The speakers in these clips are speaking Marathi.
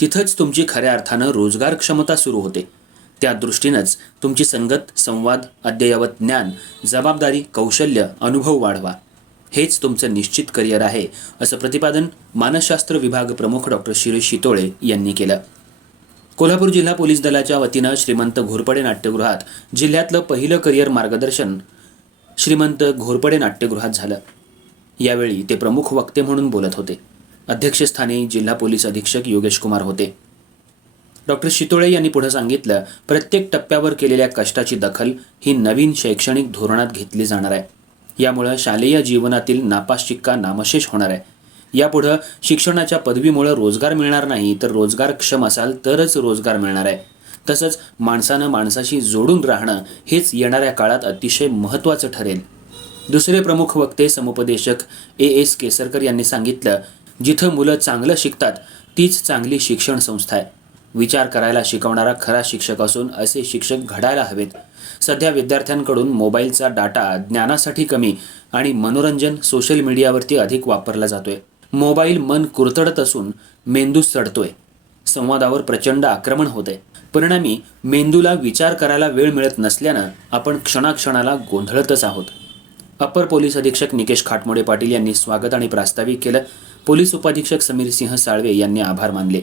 तिथंच तुमची खऱ्या अर्थानं रोजगार क्षमता सुरू होते. त्या दृष्टीनंच तुमची संगत संवाद अद्ययावत ज्ञान जबाबदारी कौशल्य अनुभव वाढवा. हेच तुमचं निश्चित करिअर आहे असं प्रतिपादन मानसशास्त्र विभाग प्रमुख डॉक्टर शिरीष शितोळे यांनी केलं. कोल्हापूर जिल्हा पोलीस दलाच्या वतीनं श्रीमंत घोरपडे नाट्यगृहात जिल्ह्यातलं पहिलं करिअर मार्गदर्शन श्रीमंत घोरपडे नाट्यगृहात झालं. यावेळी ते प्रमुख वक्ते म्हणून बोलत होते. अध्यक्षस्थानी जिल्हा पोलीस अधीक्षक योगेश कुमार होते. डॉक्टर शितोळे यांनी पुढे सांगितलं प्रत्येक टप्प्यावर केलेल्या कष्टाची दखल ही नवीन शैक्षणिक धोरणात घेतली जाणार आहे. यामुळं शालेय जीवनातील नापास शिक्का नामशेष होणार आहे. यापुढं शिक्षणाच्या पदवीमुळं रोजगार मिळणार नाही तर रोजगारक्षम असाल तरच रोजगार मिळणार आहे. तसंच माणसानं माणसाशी जोडून राहणं हेच येणाऱ्या काळात अतिशय महत्त्वाचं ठरेल. दुसरे प्रमुख वक्ते समुपदेशक ए एस केसरकर यांनी सांगितलं जिथं मुलं चांगलं शिकतात तीच चांगली शिक्षण संस्था आहे. विचार करायला शिकवणारा खरा शिक्षक असून असे शिक्षक घडायला हवेत. सध्या विद्यार्थ्यांकडून मोबाईलचा डाटा ज्ञानासाठी कमी आणि मनोरंजन सोशल मीडियावरती अधिक वापरला जातोय. मोबाईल मन कुरतडत असून मेंदू चढतोय संवादावर प्रचंड आक्रमण होते परिणामी मेंदूला विचार करायला वेळ मिळत नसल्यानं आपण क्षणाक्षणाला गोंधळतच आहोत. अपर पोलीस अधीक्षक निकेश खाटमोडे पाटील यांनी स्वागत आणि प्रास्ताविक केलं. पोलीस उपाधीक्षक समीर सिंह साळवे यांनी आभार मानले.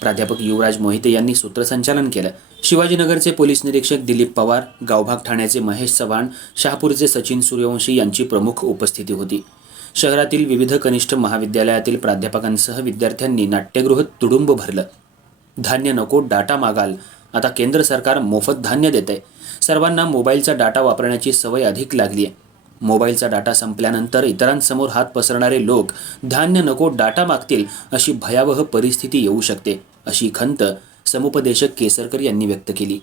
प्राध्यापक युवराज मोहिते यांनी सूत्रसंचालन केलं. शिवाजीनगरचे पोलीस निरीक्षक दिलीप पवार गावभाग ठाण्याचे महेश चव्हाण शहापूरचे सचिन सूर्यवंशी यांची प्रमुख उपस्थिती होती. शहरातील विविध कनिष्ठ महाविद्यालयातील प्राध्यापकांसह विद्यार्थ्यांनी नाट्यगृह तुडुंब भरलं. धान्य नको डाटा मागाल. आता केंद्र सरकार मोफत धान्य देते सर्वांना मोबाईलचा डाटा वापरण्याची सवय अधिक लागली आहे मोबाईलचा डाटा संपल्यानंतर इतरांसमोर हात पसरणारे लोक धान्य नको डाटा मागतील अशी भयावह परिस्थिती येऊ शकते अशी खंत समुपदेशक केसरकर यांनी व्यक्त केली.